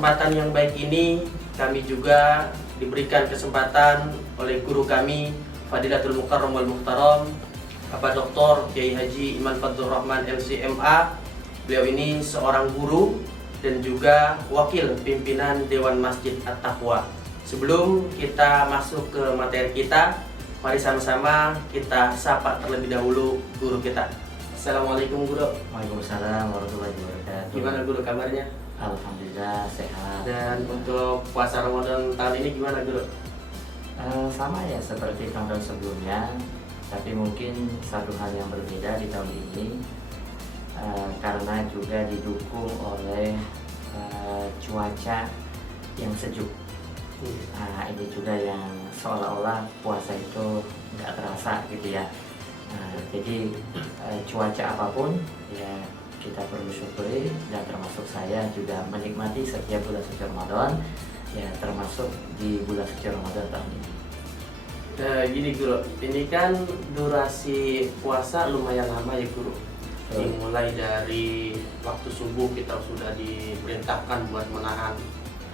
kesempatan yang baik ini kami juga diberikan kesempatan oleh guru kami Fadilatul Mukarram wal Muhtaram Bapak Dr. Kiai Haji Iman Fadlur Rahman LCMA. Beliau ini seorang guru dan juga wakil pimpinan Dewan Masjid At-Taqwa. Sebelum kita masuk ke materi kita, mari sama-sama kita sapa terlebih dahulu guru kita. Assalamualaikum guru. Waalaikumsalam warahmatullahi wabarakatuh. Gimana guru kabarnya? Alhamdulillah sehat. Dan untuk puasa Ramadan tahun ini gimana guru? Sama ya seperti tahun sebelumnya, tapi mungkin satu hal yang berbeda di tahun ini karena juga didukung oleh cuaca yang sejuk. Ini juga yang seolah-olah puasa itu nggak terasa gitu ya. Jadi cuaca apapun ya kita perlu syukuri, dan termasuk saya juga menikmati setiap bulan suci Ramadan, ya termasuk di bulan suci Ramadan tahun ini. Gini guru, ini kan durasi puasa lumayan lama ya guru. Dimulai dari waktu subuh kita sudah diperintahkan buat menahan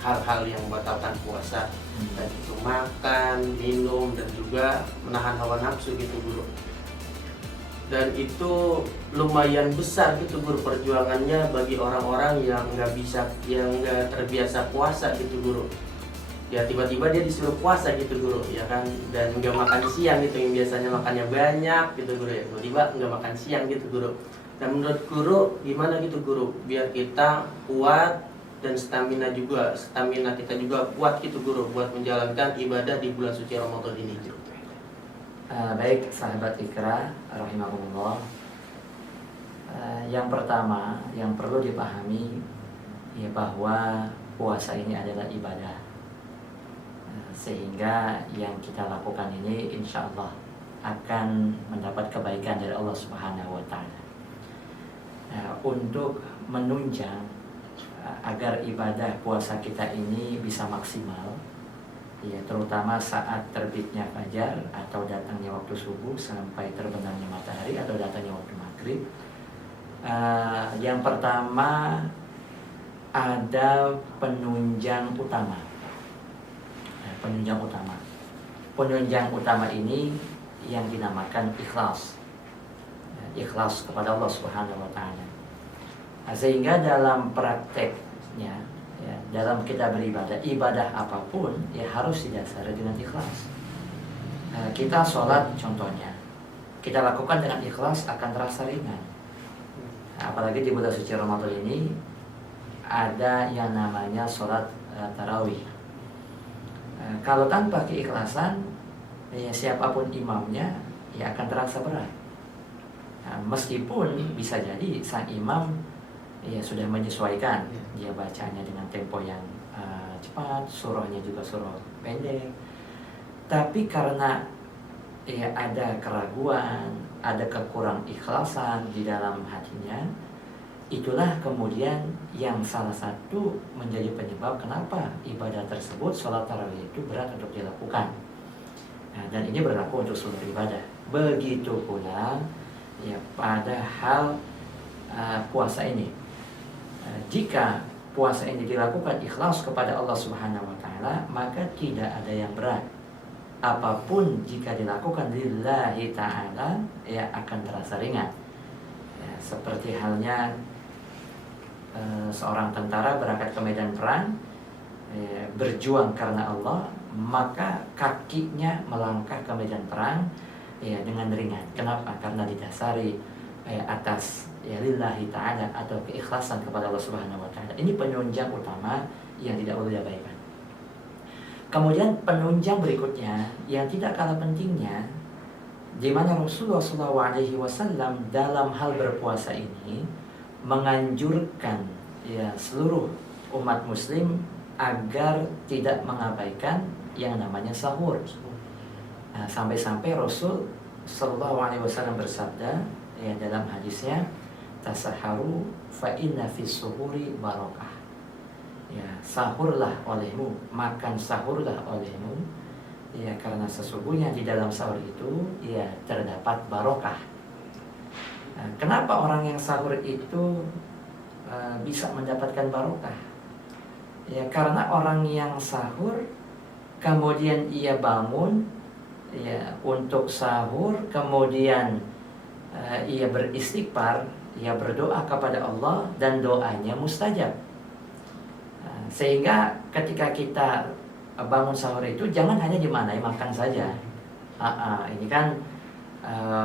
hal-hal yang membatalkan puasa, dan itu makan, minum, dan juga menahan hawa nafsu gitu guru. Dan itu lumayan besar gitu guru perjuangannya bagi orang-orang yang nggak terbiasa puasa gitu guru. Ya tiba-tiba dia disuruh puasa gitu guru, ya kan, dan nggak makan siang gitu, yang biasanya makannya banyak gitu guru, ya tiba-tiba nggak makan siang gitu guru. Dan menurut guru gimana gitu guru biar kita kuat dan stamina kita juga kuat gitu guru buat menjalankan ibadah di bulan suci Ramadan ini gitu. Baik sahabat Ikra rahimahumullah, yang pertama yang perlu dipahami ya bahwa puasa ini adalah ibadah, sehingga yang kita lakukan ini insya Allah akan mendapat kebaikan dari Allah Subhanahu wa Ta'ala. Untuk menunjang agar ibadah puasa kita ini bisa maksimal, ya terutama saat terbitnya fajar atau datangnya waktu subuh sampai terbenamnya matahari atau datangnya waktu maghrib. Yang pertama ada penunjang utama. Penunjang utama ini yang dinamakan ikhlas. Ikhlas kepada Allah Subhanahu wa Ta'ala. Sehingga dalam prakteknya, ya, dalam kita beribadah, ibadah apapun ya harus didasari dengan ikhlas. Kita sholat contohnya, kita lakukan dengan ikhlas akan terasa ringan. Apalagi di bulan suci Ramadan ini ada yang namanya sholat tarawih. Kalau tanpa keikhlasan, ya siapapun imamnya ya akan terasa berat. Meskipun bisa jadi sang imam ya sudah menyesuaikan, dia bacanya dengan tempo yang cepat, surahnya juga surah pendek, tapi karena ya ada keraguan, ada kekurang ikhlasan di dalam hatinya, itulah kemudian yang salah satu menjadi penyebab kenapa ibadah tersebut, sholat tarawih itu berat untuk dilakukan. Dan ini berlaku untuk seluruh ibadah. Begitu pula ya pada hal puasa ini. Jika puasa ini dilakukan ikhlas kepada Allah Subhanahu wa Ta'ala, maka tidak ada yang berat. Apapun jika dilakukan lillahi ta'ala ya akan terasa ringan. Ya, seperti halnya seorang tentara berangkat ke medan perang, berjuang karena Allah, maka kakinya melangkah ke medan perang ya dengan ringan. Kenapa? Karena didasari atas ya lillahi ta'ala atau keikhlasan kepada Allah Subhanahu wa Ta'ala. Ini penunjang utama yang tidak boleh diabaikan. Kemudian penunjang berikutnya yang tidak kalah pentingnya, di mana Rasulullah SAW dalam hal berpuasa ini menganjurkan ya seluruh umat muslim agar tidak mengabaikan yang namanya sahur. Sampai-sampai Rasul SAW bersabda ya dalam hadisnya, tasaharu fa inna fis suhuri barakah. Ya, sahurlah olehmu, makan sahurlah olehmu, ya karena sesungguhnya di dalam sahur itu ya terdapat barokah. Kenapa orang yang sahur itu bisa mendapatkan barokah? Ya, karena orang yang sahur kemudian ia bangun ya untuk sahur, kemudian ia beristighfar, ia berdoa kepada Allah dan doanya mustajab. Sehingga ketika kita bangun sahur itu jangan hanya dimaknai makan saja. Ini kan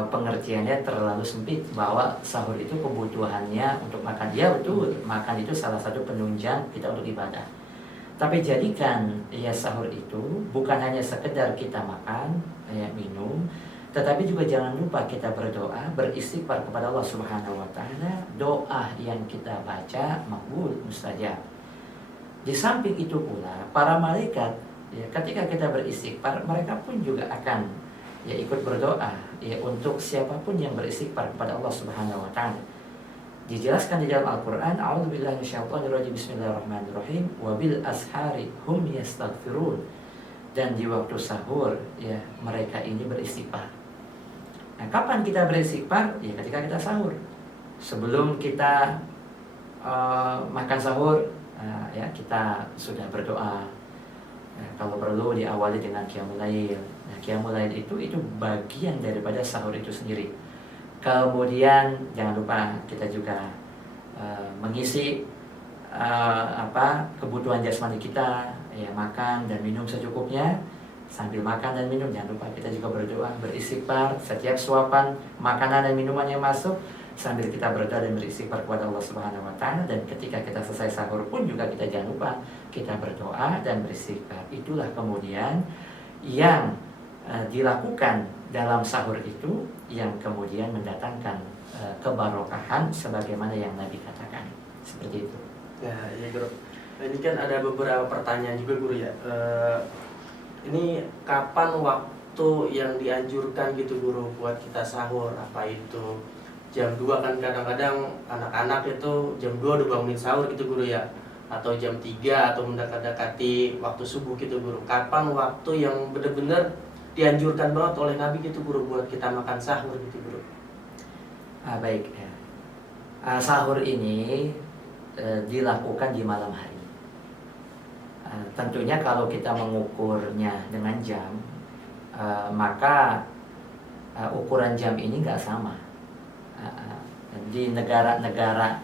pengertiannya terlalu sempit bahwa sahur itu kebutuhannya untuk makan. Ya betul, makan itu salah satu penunjang kita untuk ibadah. Tapi jadikan ya sahur itu bukan hanya sekedar kita makan, ya minum, tetapi juga jangan lupa kita berdoa, beristighfar kepada Allah Subhanahu wa taala. Doa yang kita baca makbul, mustajab. Di samping itu pula para malaikat ya ketika kita beristighfar mereka pun juga akan ya ikut berdoa ya untuk siapapun yang beristighfar kepada Allah Subhanahu wa taala. Dijelaskan di dalam Al-Qur'an, a'udzubillahi minasyaitonirrajim, bismillahirrahmanirrahim, wa bil ashari hum yastaghfirun. Dan di waktu sahur ya mereka ini beristighfar. Nah, kapan kita beristighfar? Ya ketika kita sahur. Sebelum kita makan sahur, ya kita sudah berdoa. Nah, kalau perlu diawali dengan qiyamul lail. Nah, qiyamul lail itu bagian daripada sahur itu sendiri. Kemudian jangan lupa kita juga mengisi kebutuhan jasmani kita, ya makan dan minum secukupnya. Sambil makan dan minum jangan lupa kita juga berdoa, beristighfar setiap suapan makanan dan minuman yang masuk, sambil kita berdoa dan beristighfar kepada Allah Subhanahu wa taala. Dan ketika kita selesai sahur pun juga kita jangan lupa kita berdoa dan beristighfar. Itulah kemudian yang dilakukan dalam sahur itu yang kemudian mendatangkan kebarokahan sebagaimana yang Nabi katakan. Seperti itu. Ya, Guru. Ini kan ada beberapa pertanyaan juga, Guru ya. Ini kapan waktu yang dianjurkan gitu, Guru, buat kita sahur? Apa itu jam 2 kan kadang-kadang anak-anak itu jam 2 udah bangunin sahur gitu, Guru ya. Atau jam 3 atau mendekat-dekati waktu subuh gitu, Guru. Kapan waktu yang benar-benar dianjurkan banget oleh Nabi gitu, Guru, buat kita makan sahur gitu, Guru? Baik ya. Sahur ini dilakukan di malam hari. Tentunya kalau kita mengukurnya dengan jam, maka ukuran jam ini nggak sama. Di negara-negara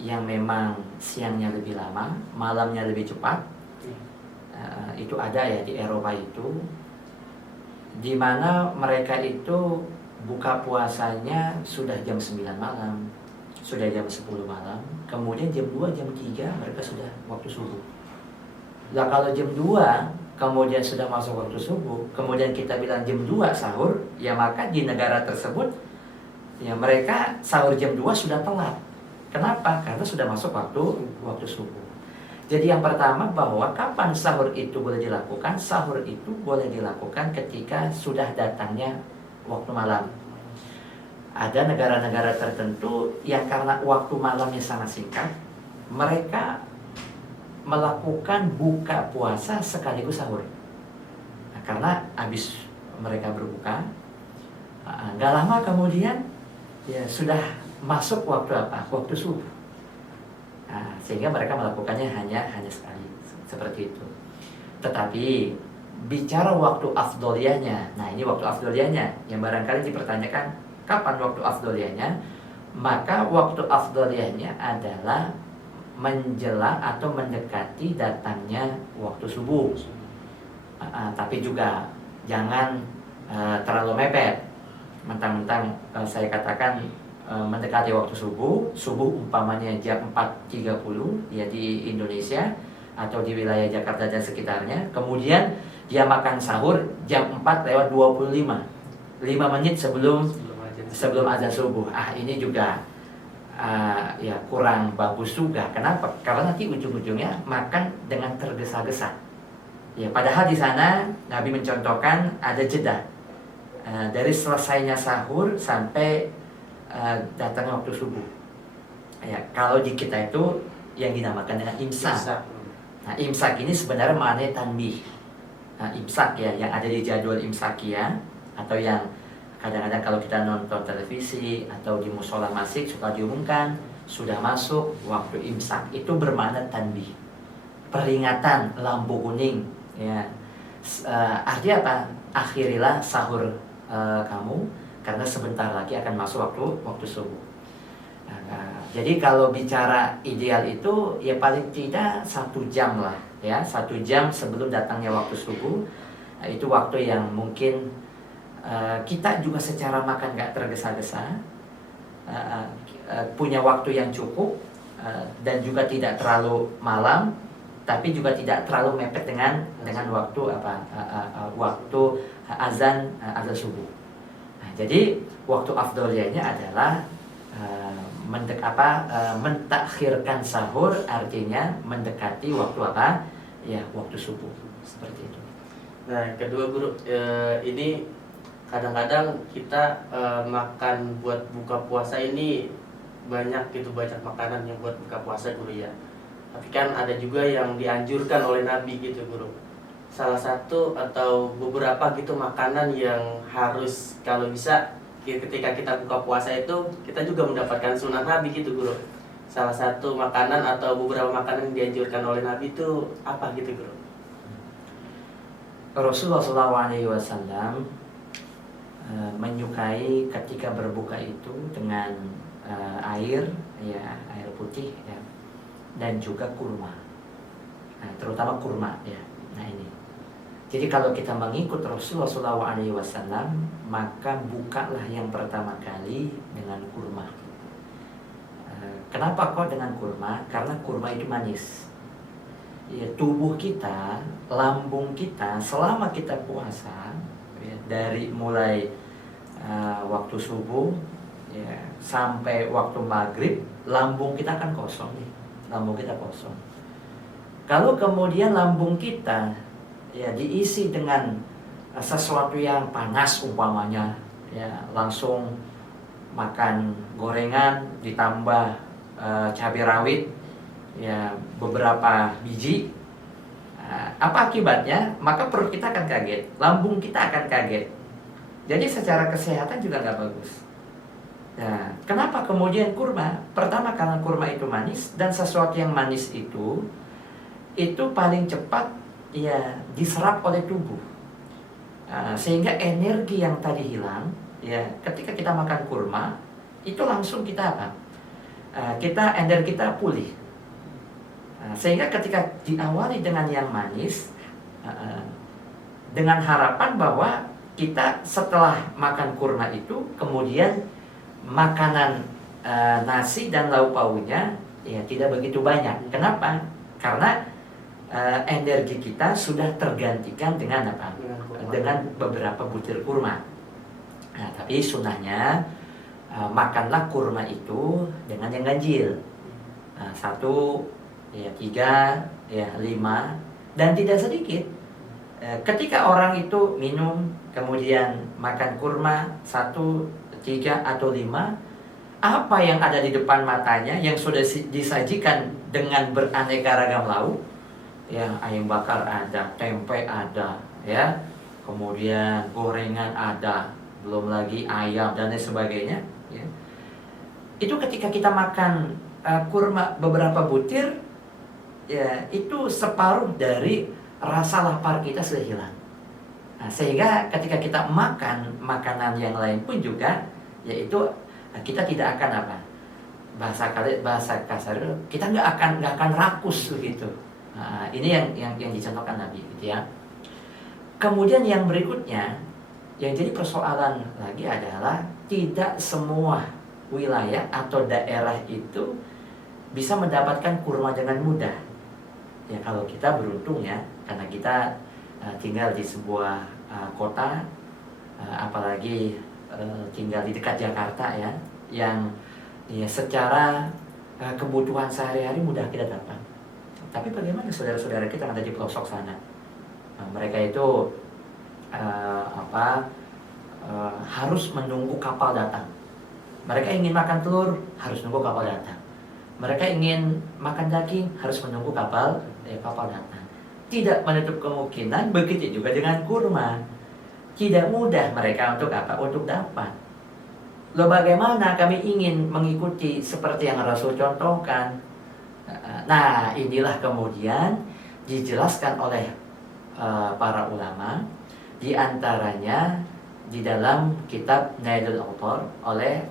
yang memang siangnya lebih lama, malamnya lebih cepat, itu ada ya di Eropa itu, di mana mereka itu buka puasanya sudah jam 9 malam, sudah jam 10 malam, kemudian jam 2, jam 3 mereka sudah waktu subuh. Nah kalau jam 2 kemudian sudah masuk waktu subuh, kemudian kita bilang jam 2 sahur, ya maka di negara tersebut ya mereka sahur jam 2 sudah telat. Kenapa? Karena sudah masuk waktu subuh. Jadi yang pertama bahwa kapan sahur itu boleh dilakukan? Sahur itu boleh dilakukan ketika sudah datangnya waktu malam. Ada negara-negara tertentu yang karena waktu malamnya sangat singkat, mereka melakukan buka puasa sekaligus sahur. Nah, karena habis mereka berbuka, nggak lama kemudian ya sudah masuk waktu apa? Waktu subuh. Nah, sehingga mereka melakukannya hanya sekali seperti itu. Tetapi bicara waktu afdoliyahnya, nah ini waktu afdoliyahnya yang barangkali dipertanyakan, kapan waktu afdoliyahnya? Maka waktu afdoliyahnya adalah menjelang atau mendekati datangnya waktu subuh. Tapi juga jangan terlalu mepet. Mentang-mentang saya katakan mendekati waktu subuh umpamanya jam 4.30 ya di Indonesia atau di wilayah Jakarta dan sekitarnya, kemudian dia makan sahur jam 4:25, 5 menit sebelum azan subuh. Ini juga ya kurang bagus juga. Kenapa? Karena nanti ujung-ujungnya makan dengan tergesa-gesa. Ya, padahal di sana Nabi mencontohkan ada jeda dari selesainya sahur sampai datang waktu subuh. Ya, kalau di kita itu yang dinamakan dengan imsak. Nah, imsak ini sebenarnya maknanya tanbih. Nah, imsak ya yang ada di jadwal imsakiyah atau yang kadang-kadang kalau kita nonton televisi atau di musola masjid suka diumumkan sudah masuk waktu imsak, itu bermakna tanbih. peringatan lampu kuning, ya. Artinya apa? Akhirilah sahur kamu, karena sebentar lagi akan masuk waktu subuh. Jadi kalau bicara ideal itu ya paling tidak 1 jam lah, ya, 1 jam sebelum datangnya waktu subuh. Itu waktu yang mungkin kita juga secara makan gak tergesa-gesa, punya waktu yang cukup, dan juga tidak terlalu malam, tapi juga tidak terlalu mepet dengan waktu waktu azan subuh. Nah, jadi waktu afdoliyahnya adalah mentakhirkan sahur, artinya mendekati waktu apa? Ya, waktu subuh, seperti itu. Nah, kedua guru, ini kadang-kadang kita makan buat buka puasa ini banyak makanan yang buat buka puasa guru ya. Tapi kan ada juga yang dianjurkan oleh Nabi gitu guru. Salah satu atau beberapa gitu makanan yang harus kalau bisa ketika kita buka puasa itu kita juga mendapatkan sunnah Nabi gitu guru. Salah satu makanan atau beberapa makanan yang dianjurkan oleh Nabi itu apa gitu guru? Rasulullah SAW menyukai ketika berbuka itu dengan air, ya, air putih, ya, dan juga kurma, terutama kurma, ya. Nah ini. Jadi kalau kita mengikut Rasulullah SAW, maka bukalah yang pertama kali dengan kurma. Kenapa kok dengan kurma? Karena kurma itu manis. Ya, tubuh kita, lambung kita selama kita puasa, ya, dari mulai waktu subuh, ya, sampai waktu maghrib, lambung kita akan kosong nih. Lambung kita kosong. Kalau kemudian lambung kita ya diisi dengan sesuatu yang panas umpamanya, ya, langsung makan gorengan ditambah cabai rawit, ya, beberapa biji, apa akibatnya? Maka perut kita akan kaget, lambung kita akan kaget. Jadi secara kesehatan juga nggak bagus. Nah, kenapa kemudian kurma? Pertama karena kurma itu manis, dan sesuatu yang manis itu paling cepat ya diserap oleh tubuh, sehingga energi yang tadi hilang, ya, ketika kita makan kurma itu langsung kita apa? Energi kita pulih. Sehingga ketika diawali dengan yang manis, dengan harapan bahwa kita setelah makan kurma itu kemudian makanan nasi dan lauk pauknya ya tidak begitu banyak. Kenapa? Karena energi kita sudah tergantikan dengan apa? Dengan beberapa butir kurma. Nah, tapi sunnahnya makanlah kurma itu dengan yang ganjil. 1, ya 3, ya 5, dan tidak sedikit. Ketika orang itu minum kemudian makan kurma 1, 3, atau 5, apa yang ada di depan matanya yang sudah disajikan dengan beraneka ragam lauk, ya, ayam bakar ada, tempe ada, ya, kemudian gorengan ada, belum lagi ayam dan lain sebagainya, ya. Itu ketika kita makan kurma beberapa butir, ya, itu separuh dari rasa lapar kita sudah hilang. Nah, sehingga ketika kita makan makanan yang lain pun juga, yaitu kita tidak akan apa, bahasa kasar, kita nggak akan rakus begitu. Nah, ini yang dicontohkan Nabi, gitu ya. Kemudian yang berikutnya, yang jadi persoalan lagi adalah tidak semua wilayah atau daerah itu bisa mendapatkan kurma dengan mudah. Ya, kalau kita beruntung, ya, karena kita tinggal di sebuah kota, apalagi tinggal di dekat Jakarta, ya, yang ya secara kebutuhan sehari-hari mudah kita dapat. Tapi bagaimana saudara-saudara kita yang ada di pelosok sana? Mereka itu harus menunggu kapal datang. Mereka ingin makan telur, harus nunggu kapal datang. Mereka ingin makan daging, harus menunggu kapal datang. Tidak menutup kemungkinan begitu juga dengan kurma. Tidak mudah mereka untuk apa? Untuk dapat. Loh, bagaimana kami ingin mengikuti seperti yang Rasul contohkan? Nah, inilah kemudian dijelaskan oleh para ulama, di antaranya di dalam kitab Nailul Awtar oleh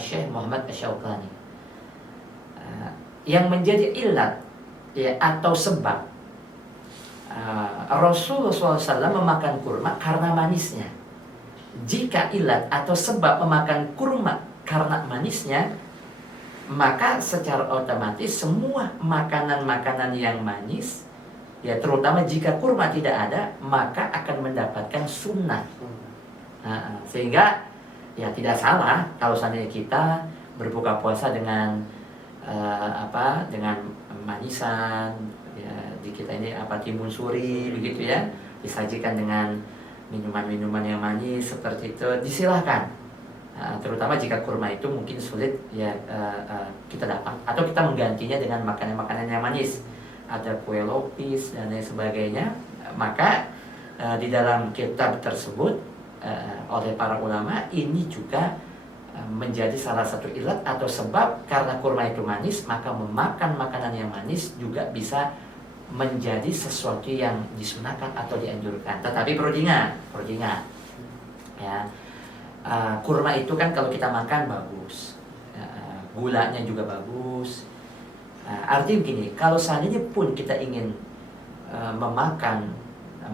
Syekh Muhammad Asy-Syaukani. Yang menjadi ilat ya atau sebab Rasulullah SAW memakan kurma karena manisnya. Jika ilat atau sebab memakan kurma karena manisnya, maka secara otomatis semua makanan-makanan yang manis, ya terutama jika kurma tidak ada, maka akan mendapatkan sunnah. Sehingga ya tidak salah kalau seandainya kita berbuka puasa dengan dengan manisan, ya di kita ini timun suri begitu ya, disajikan dengan minuman-minuman yang manis seperti itu, disilahkan. Terutama jika kurma itu mungkin sulit ya kita dapat, atau kita menggantinya dengan makanan-makanan yang manis, ada kue lopis dan lain sebagainya. Maka di dalam kitab tersebut oleh para ulama ini juga menjadi salah satu ilat atau sebab, karena kurma itu manis, maka memakan makanan yang manis juga bisa menjadi sesuatu yang disunahkan atau dianjurkan. Tetapi perlu diingat ya, kurma itu kan kalau kita makan bagus, gulanya juga bagus. Artinya begini, kalau seandainya pun kita ingin memakan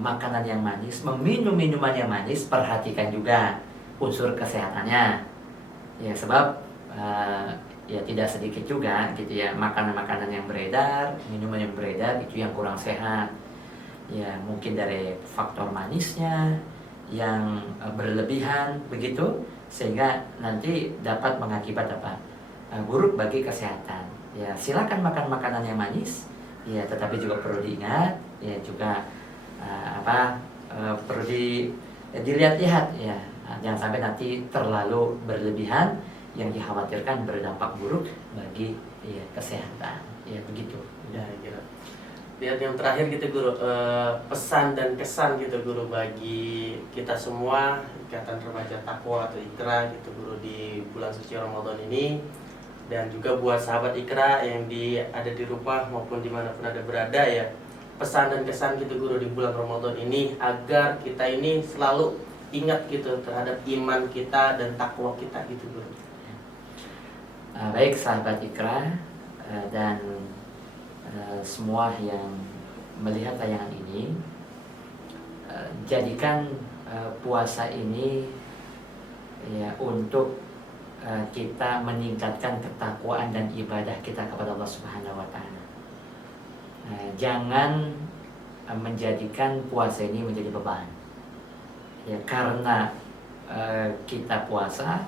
makanan yang manis, meminum minuman yang manis, perhatikan juga unsur kesehatannya. Ya sebab ya tidak sedikit juga gitu ya makanan-makanan yang beredar, minuman yang beredar itu yang kurang sehat. Ya mungkin dari faktor manisnya yang berlebihan begitu, sehingga nanti dapat mengakibat buruk bagi kesehatan. Ya silakan makan makanan yang manis, ya tetapi juga perlu diingat, ya juga perlu dilihat-lihat ya, jangan sampai nanti terlalu berlebihan yang dikhawatirkan berdampak buruk bagi ya kesehatan. Ya begitu. Ya kira. Lihat yang terakhir gitu guru, pesan dan kesan gitu guru bagi kita semua Ikatan Remaja Taqwa atau IKRA gitu guru di bulan suci Ramadan ini, dan juga buat sahabat IKRA yang ada di rumah maupun dimanapun ada berada ya, pesan dan kesan gitu guru di bulan Ramadan ini agar kita ini selalu ingat gitu terhadap iman kita dan takwa kita gitu guru. Baik sahabat IKRA dan semua yang melihat tayangan ini, jadikan puasa ini ya untuk kita meningkatkan ketakwaan dan ibadah kita kepada Allah Subhanahu wa taala. Jangan menjadikan puasa ini menjadi beban. Ya karena kita puasa,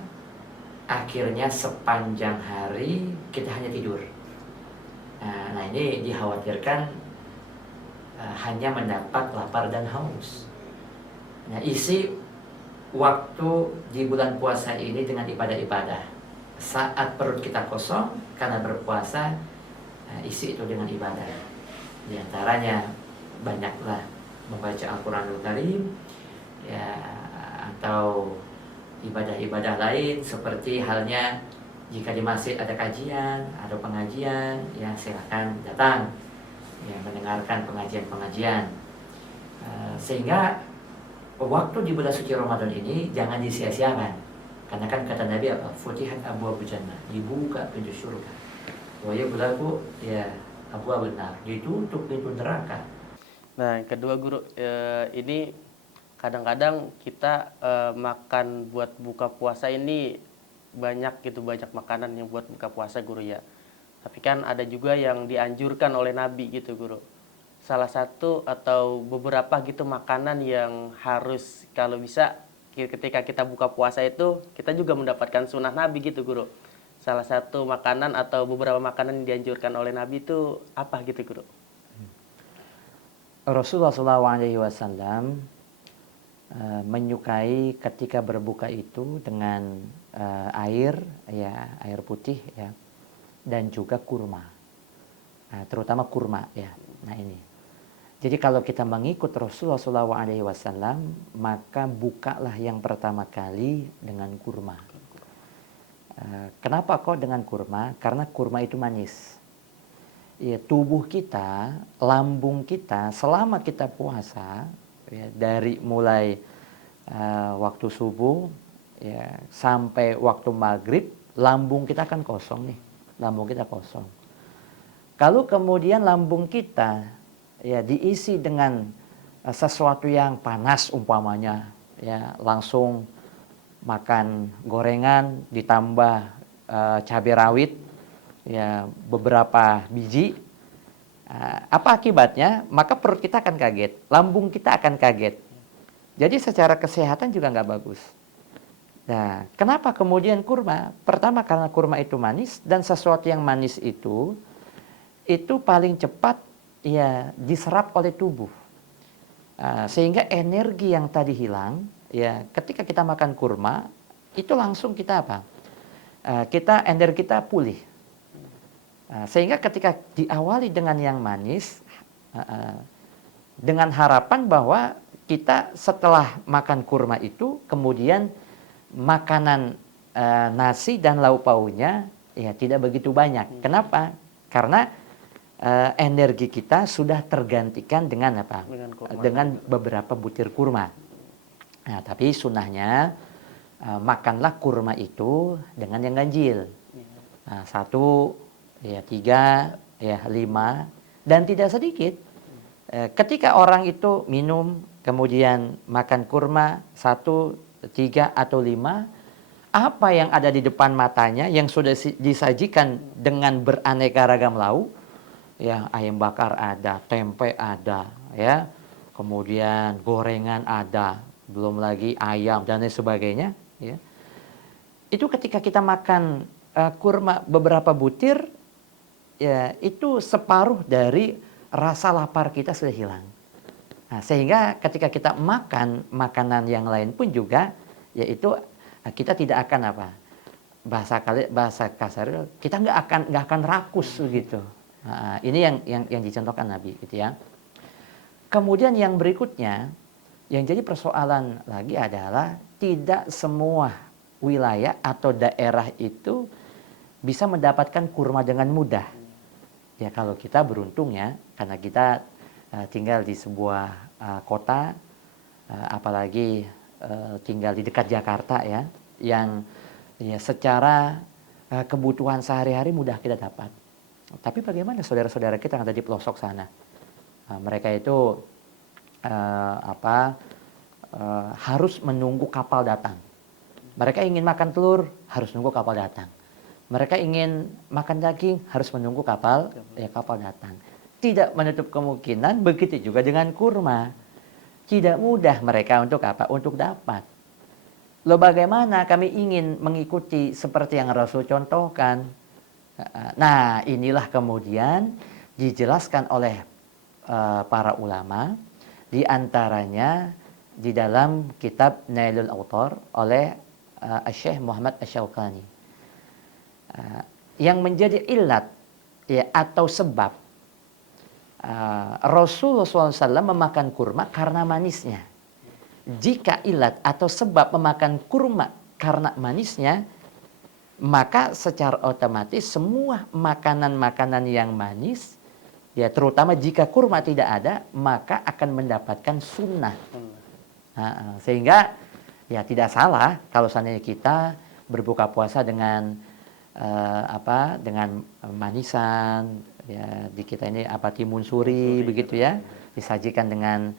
akhirnya sepanjang hari kita hanya tidur. Nah ini dikhawatirkan hanya mendapat lapar dan haus. Nah isi waktu di bulan puasa ini dengan ibadah-ibadah. Saat perut kita kosong karena berpuasa, isi itu dengan ibadah. Di antaranya banyaklah membaca Al-Quranul Karim ya, atau ibadah-ibadah lain seperti halnya jika di masjid ada kajian, ada pengajian, ya silakan datang ya mendengarkan pengajian-pengajian. Sehingga waktu di bulan suci Ramadan ini jangan disia-siakan. Karena kan kata Nabi apa? Futihat abwaabul jannah, dibuka pintu surga. Wa yughlaqu ya abwaabun nar, ditutup pintu neraka. Nah, yang kedua guru, ini kadang-kadang kita makan buat buka puasa ini banyak makanan yang buat buka puasa guru ya. Tapi kan ada juga yang dianjurkan oleh Nabi gitu guru. Salah satu atau beberapa gitu makanan yang harus kalau bisa ketika kita buka puasa itu kita juga mendapatkan sunnah Nabi gitu guru. Salah satu makanan atau beberapa makanan yang dianjurkan oleh Nabi itu apa gitu guru? Rasulullah SAW menyukai ketika berbuka itu dengan air putih ya, dan juga kurma, terutama kurma ya. Nah ini, jadi kalau kita mengikut Rasulullah SAW, maka bukalah yang pertama kali dengan kurma. Kenapa kok dengan kurma? Karena kurma itu manis. ya, tubuh kita, lambung kita selama kita puasa, ya, dari mulai waktu subuh ya sampai waktu maghrib, lambung kita kan kosong nih, lambung kita kosong. Kalau kemudian lambung kita ya diisi dengan sesuatu yang panas umpamanya, ya langsung makan gorengan ditambah cabai rawit, ya beberapa biji, apa akibatnya? Maka perut kita akan kaget, lambung kita akan kaget. Jadi secara kesehatan juga nggak bagus. Nah, kenapa kemudian kurma? Pertama karena kurma itu manis, dan sesuatu yang manis itu paling cepat ya diserap oleh tubuh. Sehingga energi yang tadi hilang, ya ketika kita makan kurma, itu langsung kita apa? Energi kita pulih. Sehingga ketika diawali dengan yang manis, dengan harapan bahwa kita setelah makan kurma itu, kemudian makanan nasi dan lauk pauknya ya tidak begitu banyak. Kenapa? Karena energi kita sudah tergantikan dengan apa? Dengan beberapa butir kurma. Nah, tapi sunnahnya makanlah kurma itu dengan yang ganjil. Nah, 1, ya 3, ya 5, dan tidak sedikit. Ketika orang itu minum, kemudian makan kurma 1, 3, atau 5, apa yang ada di depan matanya yang sudah disajikan dengan beraneka ragam lauk, ya ayam bakar ada, tempe ada, ya kemudian gorengan ada, belum lagi ayam dan lain sebagainya, ya. Itu ketika kita makan kurma beberapa butir, ya itu separuh dari rasa lapar kita sudah hilang. Nah, sehingga ketika kita makan makanan yang lain pun juga, yaitu kita tidak akan apa, bahasa kasar, kita nggak akan rakus begitu. Nah, ini yang dicontohkan Nabi, gitu ya. Kemudian yang berikutnya, yang jadi persoalan lagi adalah tidak semua wilayah atau daerah itu bisa mendapatkan kurma dengan mudah. Ya kalau kita beruntung ya, karena kita tinggal di sebuah kota, apalagi tinggal di dekat Jakarta ya, yang ya secara kebutuhan sehari-hari mudah kita dapat. Tapi bagaimana saudara-saudara kita yang ada di pelosok sana? Mereka itu harus menunggu kapal datang. Mereka ingin makan telur, harus nunggu kapal datang. Mereka ingin makan daging, harus menunggu kapal datang. Tidak menutup kemungkinan begitu juga dengan kurma. Tidak mudah mereka untuk apa? Untuk dapat. Loh bagaimana kami ingin mengikuti seperti yang Rasul contohkan? Nah, inilah kemudian dijelaskan oleh para ulama, di antaranya di dalam kitab Nailul Autar oleh Syekh Muhammad Asy-Syaukani. Yang menjadi ilat ya atau sebab Rasulullah SAW memakan kurma karena manisnya. Jika ilat atau sebab memakan kurma karena manisnya, maka secara otomatis semua makanan-makanan yang manis, ya terutama jika kurma tidak ada, maka akan mendapatkan sunnah. Sehingga ya tidak salah kalau seandainya kita berbuka puasa dengan dengan manisan, ya di kita ini timun suri begitu ya, disajikan dengan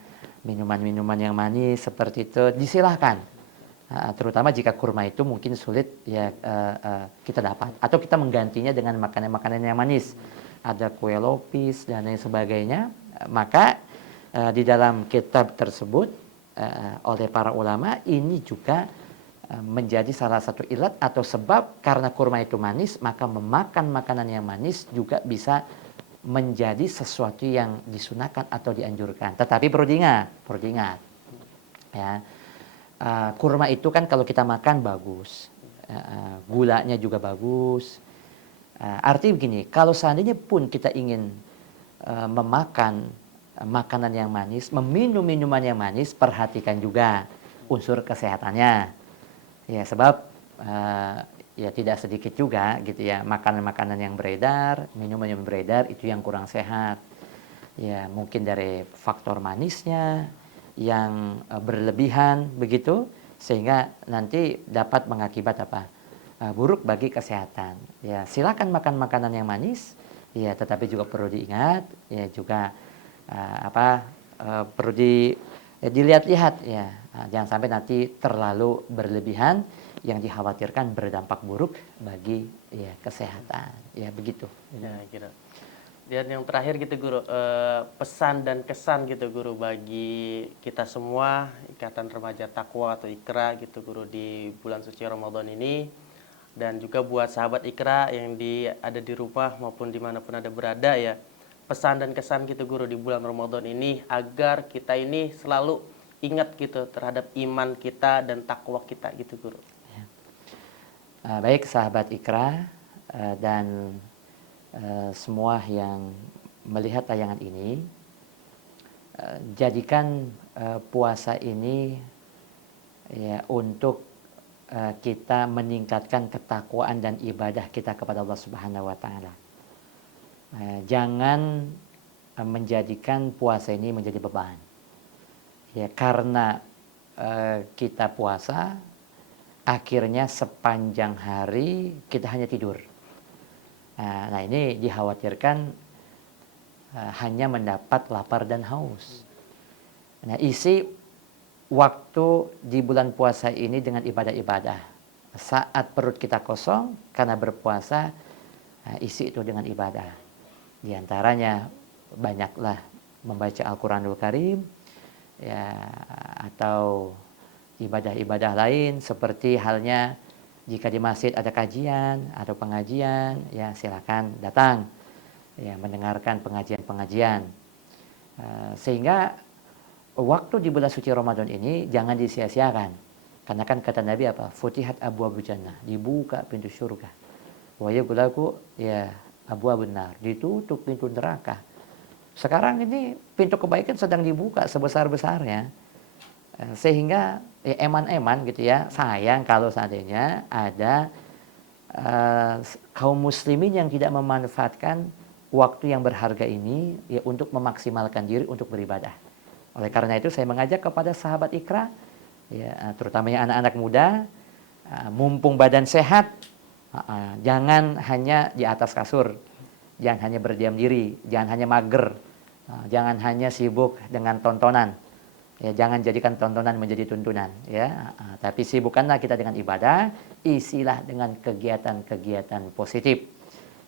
minuman-minuman yang manis seperti itu, disilahkan. Terutama jika kurma itu mungkin sulit ya kita dapat, atau kita menggantinya dengan makanan-makanan yang manis, ada kue lopis dan lain sebagainya. Maka di dalam kitab tersebut oleh para ulama ini juga menjadi salah satu ilat atau sebab, karena kurma itu manis, maka memakan makanan yang manis juga bisa menjadi sesuatu yang disunahkan atau dianjurkan. Tetapi perlu diingat ya. Kurma itu kan kalau kita makan bagus, gulanya juga bagus. Artinya begini, kalau seandainya pun kita ingin memakan makanan yang manis, meminum minuman yang manis, perhatikan juga unsur kesehatannya. Ya sebab ya tidak sedikit juga gitu ya, makanan-makanan yang beredar, minuman yang beredar itu yang kurang sehat. Ya, mungkin dari faktor manisnya yang berlebihan begitu, sehingga nanti dapat mengakibat apa? Buruk bagi kesehatan. Ya, silakan makan makanan yang manis, ya, tetapi juga perlu diingat, ya juga perlu dilihat-lihat ya. Jangan sampai nanti terlalu berlebihan yang dikhawatirkan berdampak buruk bagi ya kesehatan. Ya begitu. Ya, gitu. Dan yang terakhir gitu Guru, pesan dan kesan gitu Guru bagi kita semua Ikatan Remaja Takwa atau IKRA gitu Guru di bulan suci Ramadan ini, dan juga buat sahabat IKRA yang ada di rumah maupun dimanapun ada berada ya, pesan dan kesan gitu Guru di bulan Ramadan ini agar kita ini selalu ingat gitu terhadap iman kita dan takwa kita gitu Guru. Baik sahabat IKRA dan semua yang melihat tayangan ini, jadikan puasa ini ya untuk kita meningkatkan ketakwaan dan ibadah kita kepada Allah Subhanahu wa taala. Jangan menjadikan puasa ini menjadi beban. Ya, karena kita puasa, akhirnya sepanjang hari kita hanya tidur. Nah, ini dikhawatirkan hanya mendapat lapar dan haus. Nah, isi waktu di bulan puasa ini dengan ibadah-ibadah. Saat perut kita kosong karena berpuasa, isi itu dengan ibadah. Di antaranya banyaklah membaca Al-Quranul Karim, ya, atau ibadah-ibadah lain seperti halnya jika di masjid ada kajian atau pengajian, ya silakan datang, ya mendengarkan pengajian-pengajian. Sehingga waktu di bulan suci Ramadan ini jangan disia-siakan. Karena kan kata Nabi apa? Futihat abwaabul jannah, dibuka pintu surga. Wa yughlaqu ya abwaabun nar, ditutup pintu neraka. Sekarang ini pintu kebaikan sedang dibuka sebesar-besarnya. Sehingga ya eman-eman gitu ya, sayang kalau seandainya ada kaum muslimin yang tidak memanfaatkan waktu yang berharga ini ya untuk memaksimalkan diri untuk beribadah. Oleh karena itu saya mengajak kepada sahabat IKRA, ya terutama yang anak-anak muda, mumpung badan sehat, jangan hanya di atas kasur, jangan hanya berdiam diri, jangan hanya mager, jangan hanya sibuk dengan tontonan. Ya, jangan jadikan tontonan menjadi tuntunan, ya. Tapi sibukkanlah kita dengan ibadah, isilah dengan kegiatan-kegiatan positif.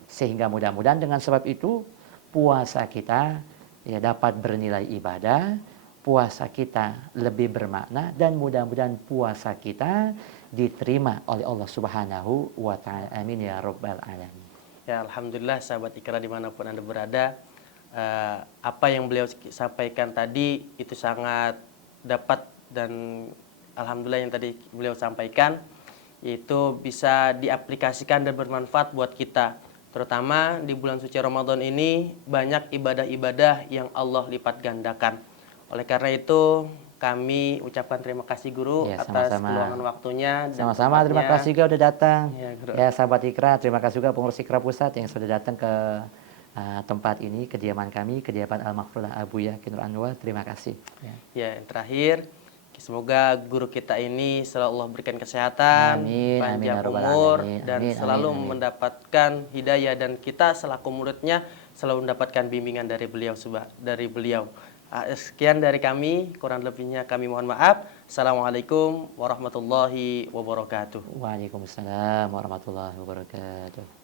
Sehingga mudah-mudahan dengan sebab itu puasa kita ya dapat bernilai ibadah, puasa kita lebih bermakna, dan mudah-mudahan puasa kita diterima oleh Allah Subhanahu wa taala. Amin ya rabbal alamin. Ya, alhamdulillah sahabat IKRA dimanapun Anda berada, apa yang beliau sampaikan tadi itu sangat dapat, dan alhamdulillah yang tadi beliau sampaikan itu bisa diaplikasikan dan bermanfaat buat kita, terutama di bulan suci Ramadan ini banyak ibadah-ibadah yang Allah lipat gandakan. Oleh karena itu kami ucapkan terima kasih Guru Ya, atas sama-sama. keluangan waktunya. Sama-sama, terima kasih juga udah datang. Ya, Guru. Ya sahabat IKRA, terima kasih juga pengurus IKRA Pusat yang sudah datang ke tempat ini, kediaman kami, kediaman Al-Maghfurlah Abu Yakin Nur Anwar. Terima kasih. Ya, yang terakhir, semoga guru kita ini selalu Allah berikan kesehatan, Amin, panjang amin, ya rabbal umur, alamin. dan Amin, selalu amin, amin. mendapatkan hidayah, dan kita selaku muridnya selalu mendapatkan bimbingan dari beliau. Sekian dari kami, kurang lebihnya kami mohon maaf. Assalamualaikum warahmatullahi wabarakatuh. Waalaikumsalam warahmatullahi wabarakatuh.